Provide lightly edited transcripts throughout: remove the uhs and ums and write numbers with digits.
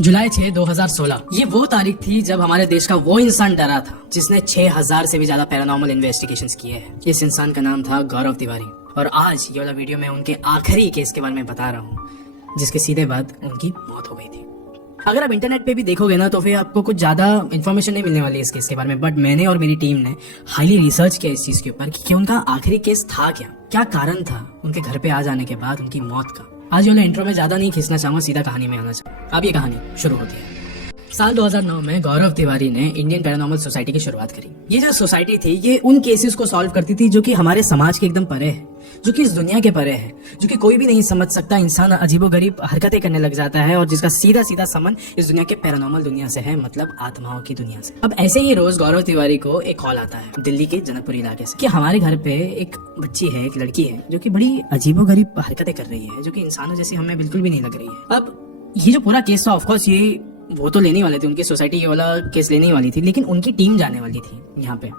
जुलाई 6, 2016 ये वो तारीख थी जब हमारे देश का वो इंसान डरा था जिसने 6000 से भी ज्यादा पैरानॉर्मल इन्वेस्टिगेशंस किए हैं। इस इंसान का नाम था गौरव तिवारी और आज ये वाला वीडियो में उनके आखिरी केस के बारे में बता रहा हूँ जिसके सीधे बाद उनकी मौत हो गई थी। अगर आप इंटरनेट पे भी देखोगे ना तो फिर आपको कुछ ज्यादा इन्फॉर्मेशन नहीं मिलने वाली है इस केस के बारे में, बट मैंने और मेरी टीम ने हाईली रिसर्च किया इस चीज के ऊपर कि उनका आखिरी केस था क्या कारण था उनके घर पे आ जाने के बाद उनकी मौत का। आज वाला इंट्रो में ज्यादा नहीं खींचना चाहूंगा, सीधा कहानी में आना चाहूंगा। अब ये कहानी शुरू होती है। साल 2009 में गौरव तिवारी ने इंडियन पैरानॉर्मल सोसाइटी की शुरुआत करी। ये जो सोसाइटी थी ये उन केसेस को सॉल्व करती थी जो कि हमारे समाज के एकदम परे है, जो कि इस दुनिया के परे है, जो कि कोई भी नहीं समझ सकता। इंसान अजीबोगरीब हरकतें करने लग जाता है और जिसका सीधा सीधा संबंध इस दुनिया के पैरानॉर्मल दुनिया से है, मतलब आत्माओं की दुनिया से। अब ऐसे ही रोज गौरव तिवारी को एक कॉल आता है दिल्ली के जनकपुरी इलाके से कि हमारे घर पे एक बच्ची है, एक लड़की है जो कि बड़ी अजीबोगरीब हरकतें कर रही है, जो कि इंसानों जैसी हमें बिल्कुल भी नहीं लग रही है। अब ये जो पूरा केस था, ऑफकोर्स ये वो तो लेने वाले थे, उनकी सोसाइटी ये वाला केस लेने वाली थी, लेकिन उनकी टीम जाने वाली थी यहाँ पे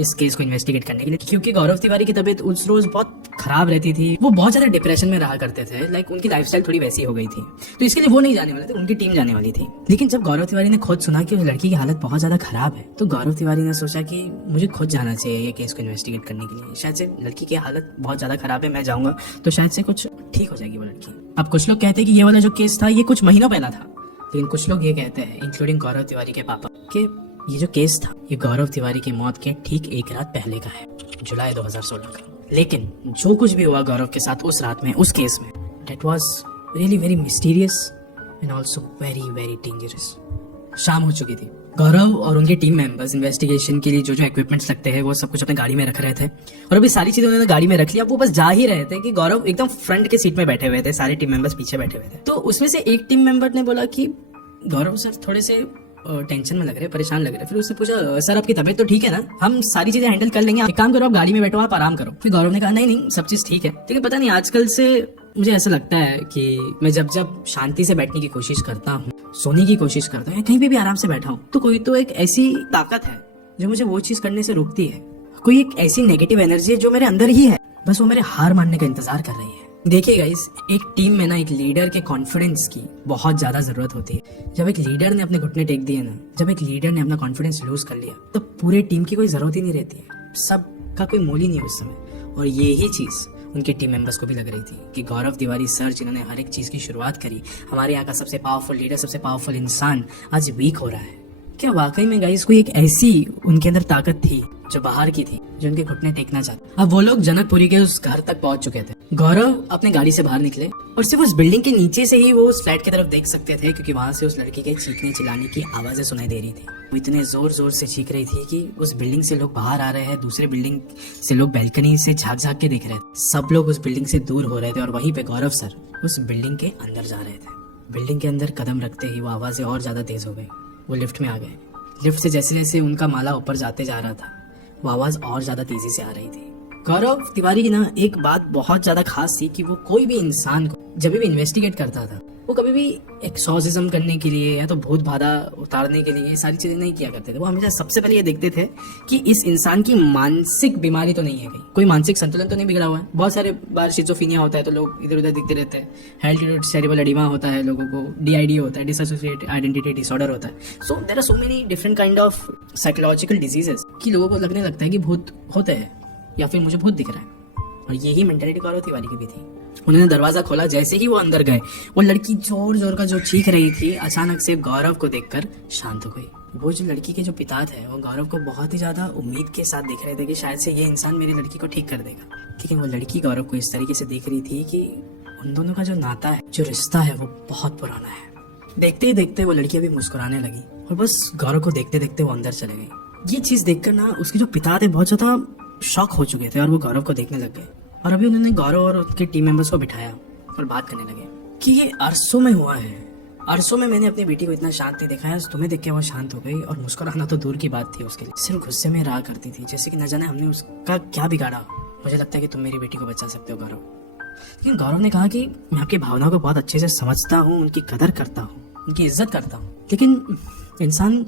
इस केस को इन्वेस्टिगेट करने के लिए, क्योंकि गौरव तिवारी की तबीयत उस रोज बहुत खराब रहती थी। वो बहुत ज्यादा डिप्रेशन में रहा करते थे, लाइक उनकी लाइफस्टाइल थोड़ी वैसी हो गई थी, तो इसके लिए वो नहीं जाने वाले थे, उनकी टीम जाने वाली थी। लेकिन जब गौरव तिवारी ने खुद सुना कि उस लड़की की हालत बहुत ज्यादा खराब है तो गौरव तिवारी ने सोचा कि मुझे खुद जाना चाहिए ये केस को इन्वेस्टिगेट करने के लिए। शायद से लड़की की हालत बहुत ज्यादा खराब है, मैं जाऊंगा तो शायद से कुछ ठीक हो जाएगी वो लड़की। अब कुछ लोग कहते हैं कि ये वाला जो केस था ये कुछ महीनों पहला था, लेकिन कुछ लोग ये कहते हैं, इंक्लूडिंग गौरव तिवारी के पापा, कि ये जो केस था ये गौरव तिवारी की मौत के ठीक एक रात पहले का है, जुलाई 2016 का। लेकिन जो कुछ भी हुआ गौरव के साथ उस रात में, उस केस में, that was really very mysterious and also very very dangerous. शाम हो चुकी थी। गौरव और उनके टीम मेंबर्स इन्वेस्टिगेशन के लिए जो जो इक्विपमेंट्स लगते हैं वो सब कुछ अपने गाड़ी में रख रहे थे और अभी सारी चीजें उन्होंने गाड़ी में रख लिया। वो बस जा ही रहे थे कि गौरव एकदम फ्रंट के सीट में बैठे हुए थे, सारे टीम मेंबर्स पीछे बैठे हुए थे। तो उसमें से एक टीम मेंबर ने बोला कि गौरव सर थोड़े से टेंशन में लग रहे, परेशान लग रहे। फिर उसने पूछा, सर आपकी तबीयत तो ठीक है ना, हम सारी चीजें हैंडल कर लेंगे, एक काम करो आप गाड़ी में बैठो, आप आराम करो। फिर गौरव ने कहा नहीं सब चीज ठीक है, लेकिन पता नहीं आजकल से मुझे ऐसा लगता है कि मैं जब शांति से बैठने की कोशिश करता हूँ, सोने की कोशिश करता हूँ या कहीं पे भी आराम से बैठा हूँ, तो कोई तो एक ऐसी ताकत है जो मुझे वो चीज करने से रोकती है। कोई एक ऐसी नेगेटिव एनर्जी है जो मेरे अंदर ही है, बस वो मेरे हार मानने का इंतजार कर रही है। देखिए गाइस, एक टीम में ना एक लीडर के कॉन्फिडेंस की बहुत ज्यादा जरूरत होती है। जब एक लीडर ने अपने घुटने टेक दिए ना, जब एक लीडर ने अपना कॉन्फिडेंस लूज कर लिया, तो पूरे टीम की कोई जरूरत ही नहीं रहती है, सबका कोई मोल ही नहीं उस समय। और यही चीज उनके टीम मेंबर्स को भी लग रही थी कि गौरव तिवारी सर, जिन्होंने हर एक चीज की शुरुआत करी, हमारे यहाँ का सबसे पावरफुल लीडर, सबसे पावरफुल इंसान, आज वीक हो रहा है। क्या वाकई में गाइस कोई एक ऐसी उनके अंदर ताकत थी जो बाहर की थी, जो उनके घुटने टेकना चाहते। अब वो लोग जनकपुरी के उस घर तक पहुंच चुके थे। गौरव अपने गाड़ी से बाहर निकले और सिर्फ उस बिल्डिंग के नीचे से ही वो उस फ्लैट की तरफ देख सकते थे, क्योंकि वहां से उस लड़की के चीखने चिल्लाने की आवाजें सुनाई दे रही थी। वो इतने जोर जोर से चीख रही थी कि उस बिल्डिंग से लोग बाहर आ रहे हैं, दूसरे बिल्डिंग से लोग बैल्कनी से झांक झांक के देख रहे थे। सब लोग उस बिल्डिंग से दूर हो रहे थे और वहीं पे गौरव सर उस बिल्डिंग के अंदर जा रहे थे। बिल्डिंग के अंदर कदम रखते ही वो आवाजें और ज्यादा तेज हो गई। वो लिफ्ट में आ गए। लिफ्ट से जैसे जैसे उनका माला ऊपर जाते जा रहा था, वो आवाज और ज्यादा तेजी से आ रही थी। गौरव तिवारी की ना एक बात बहुत ज्यादा खास थी कि वो कोई भी इंसान को जब भी इन्वेस्टिगेट करता था, वो कभी भी एक्सॉर्सिज्म करने के लिए या तो भूत बाधा उतारने के लिए ये सारी चीजें नहीं किया करते थे। वो हमेशा सबसे पहले ये देखते थे कि इस इंसान की मानसिक बीमारी तो नहीं है, कहीं कोई मानसिक संतुलन तो नहीं बिगड़ा हुआ है। बहुत सारे बार शिज़ोफ्रेनिया होता है तो लोग इधर उधर दिखते रहते हैं, हेल्थ सेरिब्रल एडिमा होता है लोगों को, DID होता है, डिसोसिएटेड आइडेंटिटी डिसऑर्डर होता है। So there are so many different kind of psychological diseases कि लोगों को लगने लगता है कि भूत होते हैं या फिर मुझे भूत दिख रहा है। और यही मेंटालिटी गौरव तिवारी की भी थी। उन्होंने दरवाजा खोला, जैसे ही वो अंदर गए, वो लड़की जोर जोर का जो चीख रही थी अचानक से गौरव को देखकर शांत हो गई। वो जो लड़की के जो पिता थे वो गौरव को बहुत ही ज्यादा उम्मीद के साथ देख रहे थे कि शायद से ये इंसान मेरी लड़की को ठीक कर देगा, लेकिन वो लड़की गौरव को इस तरीके से देख रही थी कि उन दोनों का जो नाता है, जो रिश्ता है, वो बहुत पुराना है। देखते ही देखते वो लड़की अभी मुस्कुराने लगी और बस गौरव को देखते देखते वो अंदर चले गई। ये चीज देखकर ना उसके जो पिता थे बहुत ज्यादा शॉक हो चुके थे और वो गौरव को देखने लग गए। और अभी उन्होंने गौरव और उसके टीम मेंबर्स को बिठाया और बात करने लगे कि ये अरसों में हुआ है। अरसों में मैंने अपनी बेटी को इतना शांत नहीं देखा है, तुम्हें देख के वो शांत हो गई और मुस्कुराना तो दूर की बात थी उसके लिए, सिर्फ गुस्से में रहा करती थी, जैसे कि न जाने हमने उसका क्या बिगाड़ा। मुझे लगता है कि तुम मेरी बेटी को बचा सकते हो गौरव। लेकिन गौरव ने कहा कि मैं आपकी भावनाओं को बहुत अच्छे से समझता हूँ, उनकी कदर करता हूँ, उनकी इज्जत करता हूँ, लेकिन इंसान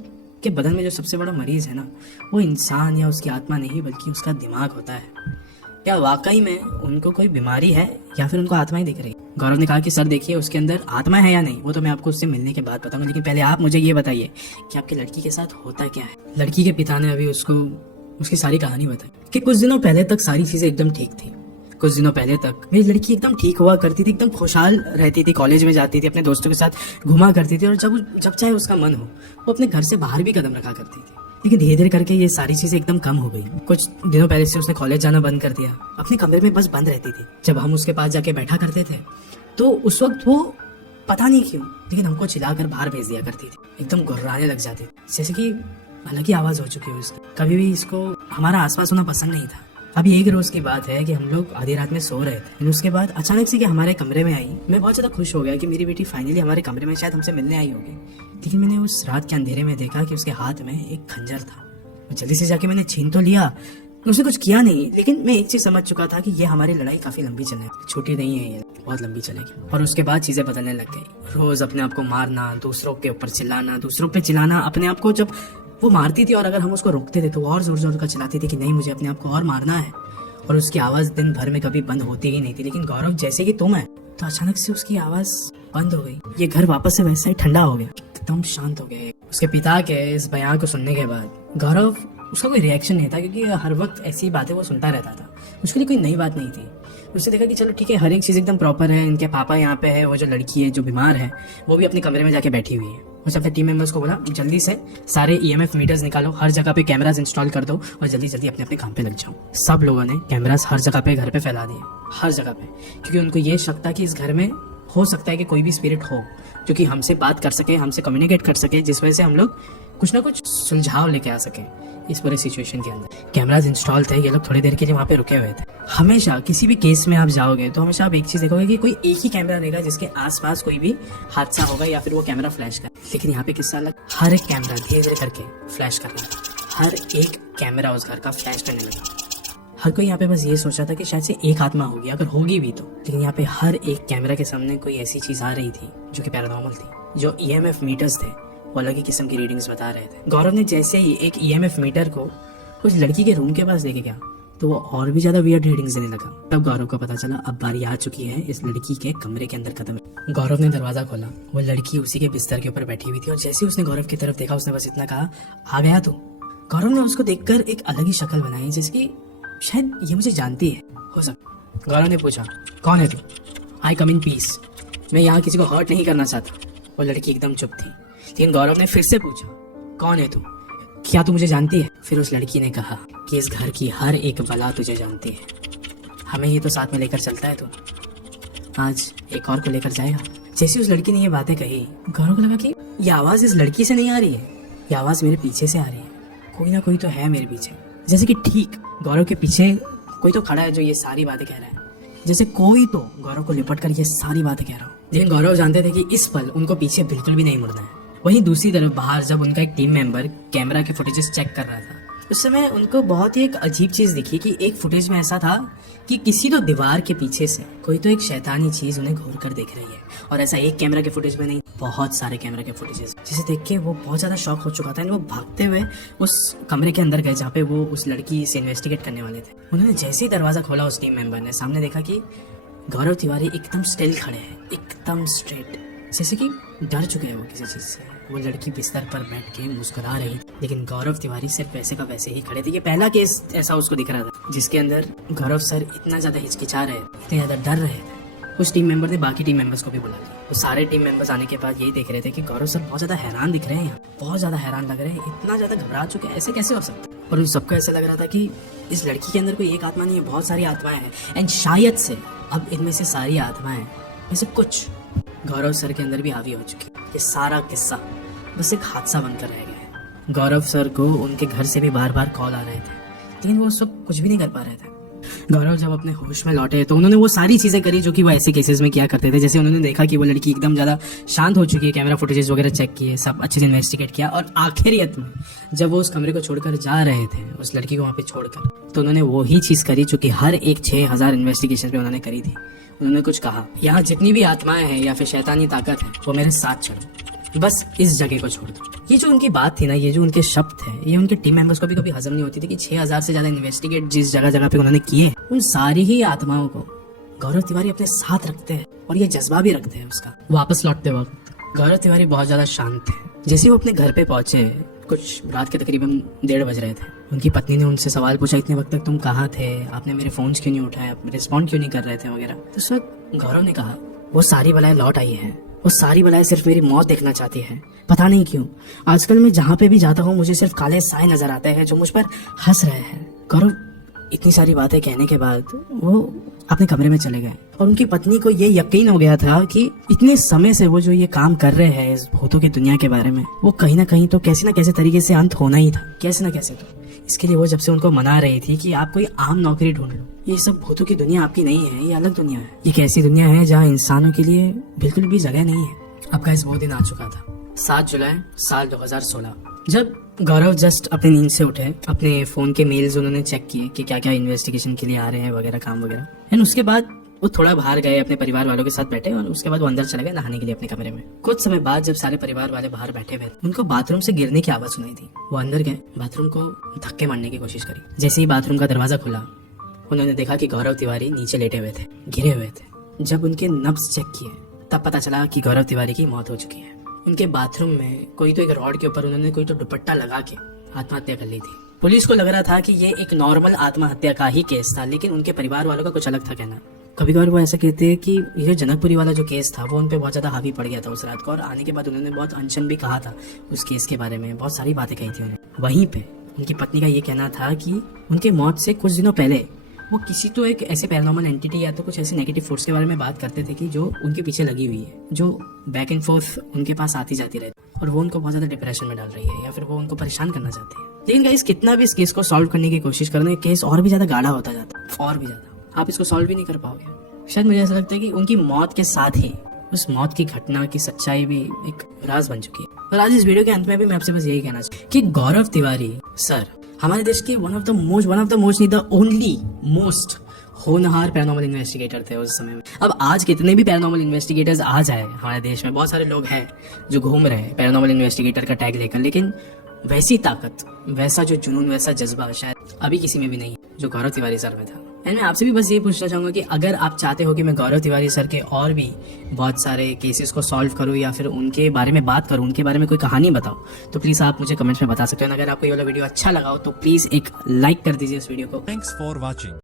के बदन में जो सबसे बड़ा मरीज है ना, वो इंसान या उसकी आत्मा नहीं बल्कि उसका दिमाग होता है। क्या वाकई में उनको कोई बीमारी है या फिर उनको आत्माएं दिख रही है। गौरव ने कहा कि सर देखिए उसके अंदर आत्मा है या नहीं वो तो मैं आपको उससे मिलने के बाद बताऊंगा, लेकिन पहले आप मुझे ये बताइए कि आपकी लड़की के साथ होता क्या है। लड़की के पिता ने अभी उसको उसकी सारी कहानी बताई कि कुछ दिनों पहले तक सारी चीजें एकदम ठीक थी। कुछ दिनों पहले तक मेरी लड़की एकदम ठीक हुआ करती थी, एकदम खुशहाल रहती थी, कॉलेज में जाती थी, अपने दोस्तों के साथ घुमा करती थी और जब चाहे उसका मन हो वो अपने घर से बाहर भी कदम रखा करती थी। लेकिन धीरे धीरे करके ये सारी चीजें एकदम कम हो गई। कुछ दिनों पहले से उसने कॉलेज जाना बंद कर दिया, अपने कमरे में बस बंद रहती थी। जब हम उसके पास जाके बैठा करते थे तो उस वक्त वो पता नहीं क्यों लेकिन हमको चिल्लाकर बाहर भेज दिया करती थी, एकदम गुर्राने लग जाती थी, जैसे कि अलग ही आवाज हो चुकी है उसकी। कभी भी इसको हमारा आसपास होना पसंद नहीं था। अभी एक रोज की बात है कि हम लोग आधी रात में सो रहे थे, लेकिन उसके बाद अचानक से कि हमारे कमरे में आई। मैं बहुत ज्यादा खुश हो गया कि मेरी बेटी फाइनली हमारे कमरे में शायद हमसे मिलने आई होगी। लेकिन मैंने उस रात के अंधेरे में देखा कि उसके हाथ में एक खंजर था। जल्दी से जाके मैंने छीन तो लिया, उसने कुछ किया नहीं, लेकिन मैं एक चीज समझ चुका था कि ये हमारी लड़ाई काफी लंबी चलने, छोटी नहीं है ये, बहुत लंबी चलेगी। और उसके बाद चीजें बदलने लग गई। रोज अपने आप को मारना, दूसरों के ऊपर चिल्लाना, दूसरों पे चिल्लाना अपने आप को। जब वो मारती थी और अगर हम उसको रोकते थे तो और जोर जोर का चिल्लाती थी कि नहीं मुझे अपने आप को और मारना है। और उसकी आवाज दिन भर में कभी बंद होती ही नहीं थी। लेकिन गौरव जैसे कि तुम है तो अचानक से उसकी आवाज बंद हो गई। ये घर वापस से वैसा ही ठंडा हो गया, एकदम शांत हो गया। उसके पिता के इस बयान को सुनने के बाद गौरव उसका कोई रिएक्शन नहीं था, क्योंकि हर वक्त ऐसी बातें वो सुनता रहता था। उसके लिए कोई नई बात नहीं थी। उसने देखा कि चलो ठीक है, हर एक चीज़ एकदम प्रॉपर है। इनके पापा यहाँ पे है, वो जो लड़की है जो बीमार है वो भी अपने कमरे में जाके बैठी हुई है। उसने अपने टीम मेंबर्स को बोला जल्दी से सारे EMF मीटर्स निकालो, हर जगह पे कैमरास इंस्टॉल कर दो और जल्दी जल्दी अपने अपने काम पे लग जाओ। सब लोगों ने कैमरास हर जगह पे घर पे फैला दिए, हर जगह पे, क्योंकि उनको ये शक था कि इस घर में हो सकता है कि कोई भी स्पिरिट हो जो कि हमसे बात कर सके, हमसे कम्युनिकेट कर सके, जिस वजह से हम लोग कुछ ना कुछ सुलझाव लेके आ सके इस पूरे सिचुएशन के अंदर। कैमरास इंस्टॉल थे, ये लोग थोड़ी देर के लिए वहाँ पे रुके हुए थे। हमेशा किसी भी केस में आप जाओगे तो हमेशा आप एक चीज देखोगे कि कोई एक ही कैमरा रहेगा जिसके आसपास कोई भी हादसा होगा या फिर वो कैमरा फ्लैश कर। लेकिन यहाँ पे किस्सा अलग, हर एक कैमरा धीरे धीरे करके फ्लैश कर रहा, हर एक कैमरा उस घर का फ्लैश करने लगा। हर कोई यहाँ पे बस ये सोचा था कि शायद से एक आत्मा होगी, अगर होगी भी तो। लेकिन यहाँ पे हर एक कैमरा के सामने कोई ऐसी चीज आ रही थी जो कि पैरानॉर्मल थी। जो EMF मीटर्स थे वो अलग ही किस्म की रीडिंग्स बता रहे थे। गौरव ने जैसे ही एक EMF मीटर को उस लड़की के रूम के पास लेके गया तो वो और भी ज्यादा वियर्ड रीडिंग्स देने लगा। तब गौरव को पता चला अब बारी आ चुकी है इस लड़की के कमरे के अंदर कदम। गौरव ने दरवाजा खोला, वो लड़की उसी के बिस्तर के ऊपर बैठी हुई थी। और जैसे उसने गौरव की तरफ देखा उसने बस इतना कहा, आ गया तू। गौरव ने उसको देखकर एक अलग ही शक्ल बनाई, जैसे कि शायद ये मुझे जानती है, हो सकता। गौरव ने पूछा, कौन है तू? आई कम इन पीस, मैं यहाँ किसी को हर्ट नहीं करना चाहता। वो लड़की एकदम चुप थी। लेकिन गौरव ने फिर से पूछा, कौन है तू? क्या तू मुझे जानती है? फिर उस लड़की ने कहा कि इस घर की हर एक बला तुझे जानती है, हमें ये तो साथ में लेकर चलता है तू, आज एक और को लेकर जाएगा। जैसे उस लड़की ने ये बातें कही गौरव को लगा कि ये आवाज इस लड़की से नहीं आ रही है, ये आवाज मेरे पीछे से आ रही है। कोई ना कोई तो है मेरे पीछे, जैसे कि ठीक गौरव के पीछे कोई तो खड़ा है जो ये सारी बातें कह रहा है, जैसे कोई तो गौरव को लिपट कर ये सारी बातें कह रहा हो। लेकिन गौरव जानते थे कि इस पल उनको पीछे बिल्कुल भी नहीं मुड़ना है। वहीं दूसरी तरफ बाहर जब उनका एक टीम मेंबर कैमरा के फुटेजेस चेक कर रहा था उस समय उनको बहुत ही एक अजीब चीज दिखी कि एक फुटेज में ऐसा था कि किसी तो दीवार के पीछे से कोई तो एक शैतानी चीज उन्हें घूर कर देख रही है। और ऐसा एक कैमरा के फुटेज में नहीं, बहुत सारे कैमरा के फुटेजेस, जिसे देख के वो बहुत ज्यादा शॉक हो चुका था। वो भागते हुए उस कमरे के अंदर गए जहाँ पे वो उस लड़की से इन्वेस्टिगेट करने वाले थे। उन्होंने जैसे ही दरवाजा खोला उस टीम मेंबर ने सामने देखा कि गौरव तिवारी एकदम स्टिल खड़े हैं, एकदम स्ट्रेट, जैसे कि डर चुके हैं वो किसी चीज से। वो लड़की बिस्तर पर बैठ के मुस्कुरा रही थी, लेकिन गौरव तिवारी सिर्फ वैसे का वैसे ही खड़े थे। ये पहला केस ऐसा उसको दिख रहा था जिसके अंदर गौरव सर इतना ज्यादा हिचकिचा रहे, इतने ज्यादा डर रहे थे। उस टीम मेंबर ने बाकी टीम मेंबर्स को भी बुला लिया। वो सारे टीम मेंबर्स आने के बाद यही देख रहे थे कि गौरव सर बहुत ज्यादा हैरान दिख रहे हैं, यहाँ बहुत ज्यादा हैरान लग रहे हैं, इतना ज्यादा घबरा चुके हैं, ऐसे कैसे हो सकता है। और उन सबको ऐसा लग रहा था कि इस लड़की के अंदर कोई एक आत्मा नहीं है, बहुत सारी आत्माएं हैं, एंड शायद से अब इनमें से सारी आत्माएं वैसे कुछ गौरव सर के अंदर भी हावी हो चुकी। ये सारा किस्सा बस एक हादसा बनकर रह गया है। गौरव सर को उनके घर से भी बार बार कॉल आ रहे थे, लेकिन वो उस वक्त कुछ भी नहीं कर पा रहे थे। गौरव जब अपने होश में लौटे तो उन्होंने वो सारी चीजें करी जो कि वो ऐसे केसेस में किया करते थे। जैसे उन्होंने देखा कि वो लड़की एकदम ज्यादा शांत हो चुकी है, कैमरा फुटेजेस वगैरह चेक किए, सब अच्छे से इन्वेस्टिगेट किया। और आखिरियत में जब वो उस कमरे को छोड़कर जा रहे थे, उस लड़की को वहाँ पे छोड़कर, तो उन्होंने वही चीज करी जो कि हर एक 6000 इन्वेस्टिगेशन पे उन्होंने करी थी। उन्होंने कुछ कहा, यहाँ जितनी भी आत्माएं हैं या फिर शैतानी ताकत है वो मेरे साथ चलो, बस इस जगह को छोड़ दो। ये जो उनकी बात थी ना, ये जो उनके शब्द थे, ये उनके टीम मेंबर्स को भी कभी हजम नहीं होती थी कि 6000 से ज्यादा इन्वेस्टिगेट जिस जगह जगह पे उन्होंने किए, उन सारी ही आत्माओं को गौरव तिवारी अपने साथ रखते हैं और ये जज्बा भी रखते हैं उसका। वापस लौटते वक्त गौरव तिवारी बहुत ज्यादा शांत थे। जैसे वो अपने घर पे पहुंचे, कुछ रात के तकरीबन 1:30 बज रहे थे, उनकी पत्नी ने उनसे सवाल पूछा, इतने वक्त तक तुम कहाँ थे, आपने मेरे फोन क्यों नहीं उठाए, आप रिस्पॉन्ड क्यों नहीं कर रहे थे वगैरह। तो उस वक्त गौरव ने कहा, वो सारी बलाएं लौट आई है, वो सारी बलाएं सिर्फ मेरी मौत देखना चाहती है। पता नहीं क्यों आजकल मैं जहाँ पे भी जाता हूँ मुझे सिर्फ काले साए नजर आते हैं जो मुझ पर हंस रहे हैं। गौरव इतनी सारी बातें कहने के बाद वो अपने कमरे में चले गए और उनकी पत्नी को ये यकीन हो गया था कि इतने समय से वो जो ये काम कर रहे हैं इस भूतों की दुनिया के बारे में, वो कहीं ना कहीं तो कैसे ना कैसे तरीके से अंत होना ही था, कैसे ना कैसे। तो इसके लिए वो जब से उनको मना रही थी कि आप कोई आम नौकरी ढूंढ लो, ये सब भूतों की दुनिया आपकी नहीं है, ये अलग दुनिया है, ये एक ऐसी दुनिया है जहाँ इंसानों के लिए बिल्कुल भी जगह नहीं है। अब गाइस वो दिन आ चुका था, 7 जुलाई साल 2016, जब गौरव जस्ट अपनी नींद से उठे, अपने फोन के मेल्स उन्होंने चेक किए कि क्या क्या इन्वेस्टिगेशन के लिए आ रहे हैं वगैरह काम वगैरह। एंड उसके बाद वो थोड़ा बाहर गए, अपने परिवार वालों के साथ बैठे और उसके बाद वो अंदर चले गए नहाने के लिए अपने कमरे में। कुछ समय बाद जब सारे परिवार वाले बाहर बैठे हुए, उनको बाथरूम से गिरने की आवाज सुनाई थी। वो अंदर गए, बाथरूम को धक्के मारने की कोशिश करी। जैसे ही बाथरूम का दरवाजा खुला, उन्होंने देखा कि गौरव तिवारी नीचे लेटे हुए थे, गिरे हुए थे। जब उनके नब्ज चेक किए तब पता चला कि गौरव तिवारी की मौत हो चुकी है। उनके बाथरूम में कोई तो एक रॉड के ऊपर उन्होंने कोई तो दुपट्टा लगा के आत्महत्या कर ली थी। पुलिस को लग रहा था कि ये एक नॉर्मल आत्महत्या का ही केस था, लेकिन उनके परिवार वालों का कुछ अलग था कहना। कभी कभार वो ऐसा कहते हैं कि ये जनकपुरी वाला जो केस था वो उन पे बहुत ज्यादा हावी पड़ गया था उस रात को, और आने के बाद उन्होंने बहुत अनशन भी कहा था उस केस के बारे में, बहुत सारी बातें कही थी उन्हें। वहीं पे उनकी पत्नी का ये कहना था कि उनके मौत से कुछ दिनों पहले वो किसी तो एक ऐसे पैरानॉर्मल एंटिटी या तो कुछ ऐसे नेगेटिव फोर्स के बारे में बात करते थे कि जो उनके पीछे लगी हुई है, जो बैक एंड फोर्थ उनके पास आती जाती रहती, और वो उनको बहुत ज्यादा डिप्रेशन में डाल रही है या फिर वो उनको परेशान करना चाहती है। लेकिन गाइस कितना भी इस केस को सॉल्व करने की कोशिश करने, केस और भी ज्यादा गाढ़ा होता जाता है, और भी ज्यादा आप इसको सॉल्व भी नहीं कर पाओगे। शायद मुझे ऐसा लगता है कि उनकी मौत के साथ ही उस मौत की घटना की सच्चाई भी एक राज बन चुकी है। और आज इस वीडियो के अंत में भी मैं आपसे बस यही कहना चाहूँ कि गौरव तिवारी सर हमारे देश के वन ऑफ द मोस्ट नहीं द ओनली मोस्ट होनहार पैरानॉर्मल इन्वेस्टिगेटर थे उस समय में। अब आज कितने भी पैरानॉर्मल इन्वेस्टिगेटर्स आ जाए हमारे देश में, बहुत सारे लोग हैं जो घूम रहे हैं पैरानॉर्मल इन्वेस्टिगेटर का टैग लेकर, लेकिन वैसी ताकत, वैसा जो जुनून, वैसा जज्बा शायद अभी किसी में भी नहीं जो गौरव तिवारी सर में था। एंड मैं आपसे भी बस ये पूछना चाहूंगा कि अगर आप चाहते हो कि मैं गौरव तिवारी सर के और भी बहुत सारे केसेस को सॉल्व करूं या फिर उनके बारे में बात करूं, उनके बारे में कोई कहानी बताऊं, तो प्लीज आप मुझे कमेंट्स में बता सकते हो। अगर आपको ये वाला वीडियो अच्छा लगा हो तो प्लीज एक लाइक कर दीजिए इस वीडियो को। Thanks for watching.